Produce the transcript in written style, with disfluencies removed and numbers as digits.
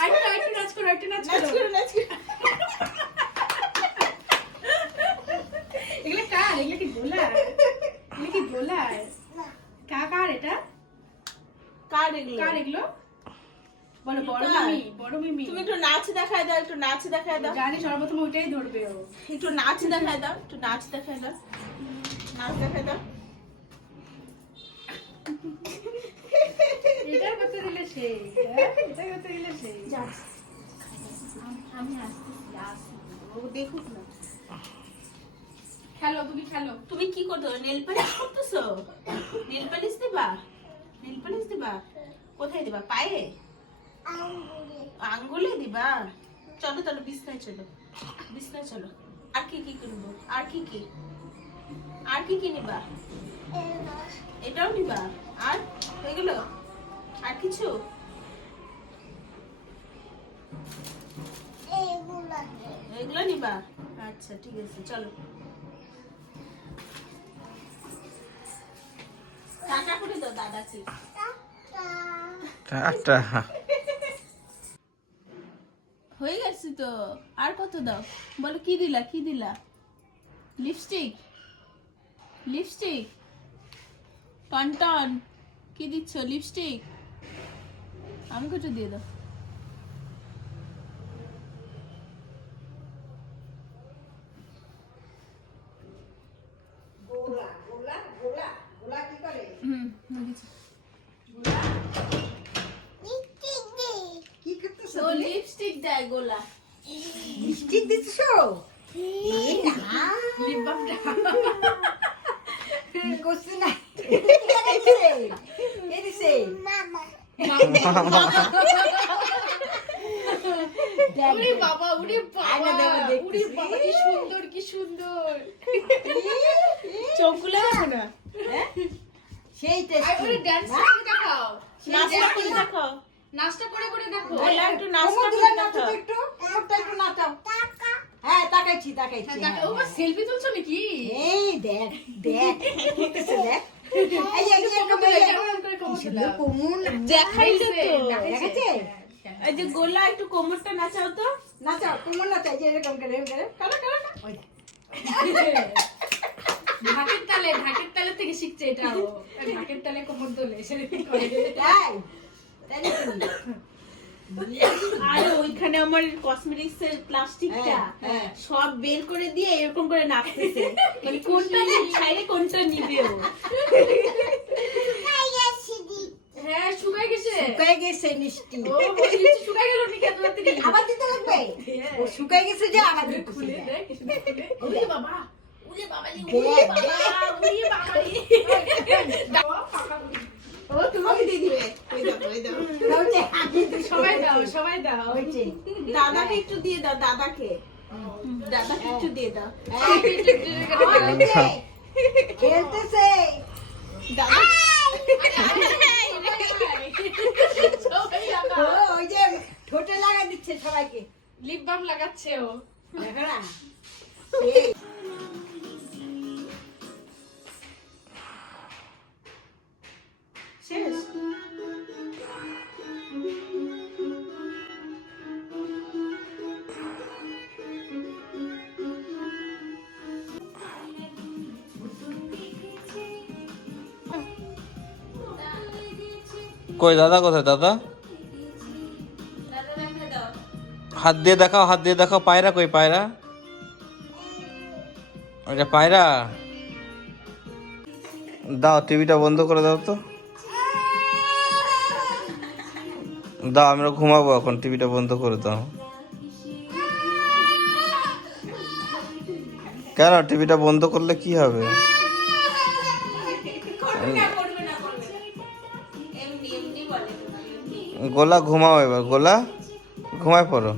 আরেকটু নাচ করো, একটু নাচ করো। এগুলো কার? এগুলো কি গোলার? এগুলো কি গোলার? কার এটা? কার এগুলো? কার এগুলো? বলো বড় মিমি, বড় মিমি। তুমি একটু নাচ দেখায় দাও, একটু নাচ দেখায় দাও। জানি সর্বপ্রথম ওইটাই ধরবে ও। একটু নাচ দেখায় দাও, একটু নাচ দেখায় দাও, নাচ দেখায় দাও। এটার কথা দিলে সেই, এটার কথা দিলে সেই। আমি আসতেছি, ও দেখুক না। খেলো, তুমি খেলো। তুমি কি করছো? নেল পালিশ করতেছো? নেল পালিশ দিবা? নেল পালিশ দিবা? কোথায় দিবা? পায়ে? আঙ্গুলে দিবা? চলো চলো বিছনায় চলো, বিছনায় চলো। আর কি কি করবো? আর কি কি? আর কি কি নিবা? এটাও নিবা? আর হয়ে গেল? আর কিছু? এগুলো নিবা? আচ্ছা ঠিক আছে, চলো। টাটা করে দাও দাদাকে। টাটা। হয়ে গেছে তো, আর কত দাও? বলো কি দিলা, কি দিলা? লিপস্টিক, লিপস্টিক, টনটন, কি দিচ্ছ? লিপস্টিক। আমাকে একটু দিয়ে দাও। ও লিপস্টিক দেয় গোলা। লিপস্টিক দিছো? এই না লিপ বাম করছি না। কে দিছে? উড়ি বাবা, উড়ি আয়না বাবা, দেখো, দেখতেছি। উড়ি বাবা, কি সুন্দর, কি সুন্দর। চোখগুলো দেখো না। সেই আর ওরে ড্যান্স করে দেখাও। নাচটা করে দেখাও। নাচটা করে করে দেখো। গোলা একটু নাচটা কোমর করে দুলা নাচো দেখাও। তো একটু, কোমরটা একটু নাচাও। হ্যাঁ তাকাইছি তাকাইছি। হ্যাঁ, দেখো, ও সেলফি তুলছো নাকি? এই দেখ দেখ করতেছে দেখ। এই যে এরকম কেমন করে কোমর তোলা? কোমর দেখাইলে তো। দেখাচ্ছে? এই যে গোলা একটু কোমরটা নাচাও তো। নাচাও কোমর নাচাও, এই যে এরকম করে এরকম করে। কালো কালো না। ওই ঢাকের তালে থেকে শিখছে এটা ও। ঢাকের তালে কোমর দোলে, সেরকম করে। তাই তাই নাকি? আরে ওইখানে আমার কসমেটিক্স এর প্লাস্টিকটা হ্যাঁ। সব বের করে দিয়ে এরকম করে নাচতেছে। মানে কোনটা ছাইরে কোনটা নিবে ও। হ্যাঁ, শুকাই গেছে। শুকাই গেছে মিষ্টি। ও বলছি লিপস্টিক শুকাই গেল নাকি এত রাত্রি? আবার দিতে লাগবে? ও শুকাই গেছে যে আবার দিতে খুলে হবে। দেখ, কিছু খুলে। ওরে বাবা, ওরে বাবা, দেখ, ওরে বাবা, দেখ। ওরে বাবা রে। পাকা বুড়ি। ও তোমাকে দিয়ে দিবে। ওই দাও, ওই দাও। দাও যে, আমি তো সবাই দাও, সবাই দাও। হয়েছে। দাদাকে একটু দিয়ে দাও, দাদাকে। দাদাকে একটু দিয়ে দাও। এই, আমার দিকে। খেলতেছে। দাদা সবাই ও, লাগাও। ওই যে ঠোঁটে লাগা দিচ্ছে সবাইকে। লিপ বাম লাগাচ্ছে ও। দেখো না? এই, শেষ। কই দাদা, কোথায় দাদা? দাদা দেখে দাও। হাত দিয়ে দেখাও, হাত দিয়ে দেখাও। পায়রা কই? পায়রা, এটা পায়রা। দাও, টিভিটা বন্ধ করে দাও তো। দাও, আমরা ঘুমাবো এখন, টিভিটা বন্ধ করে দাও। কেন টিভিটা বন্ধ করলে কি হবে? করবে না, করবে না, করবে না। এমনি এমনি বলে তোমার, এমনি। গোলা ঘুমাও এবার, গোলা ঘুমায় পড়ো।